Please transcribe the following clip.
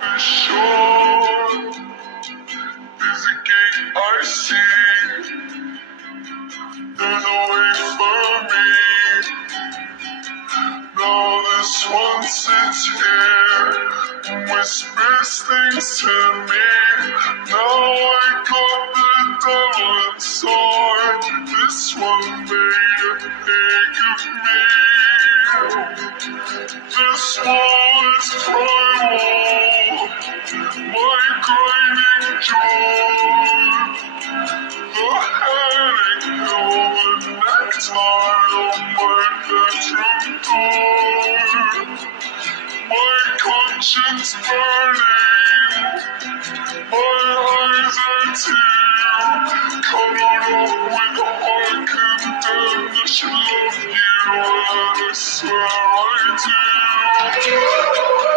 For sure, there's a gate I see. There's a way for me. Now this one sits here and whispers things to me. Now I got the devil inside. This one made a pig of me. This wall is primal, my grinding joy. The heading of the necktie on my bedroom door. My conscience burning, my eyes are tear. Cuddled up with a heart condemned. I should love you, and I swear I do.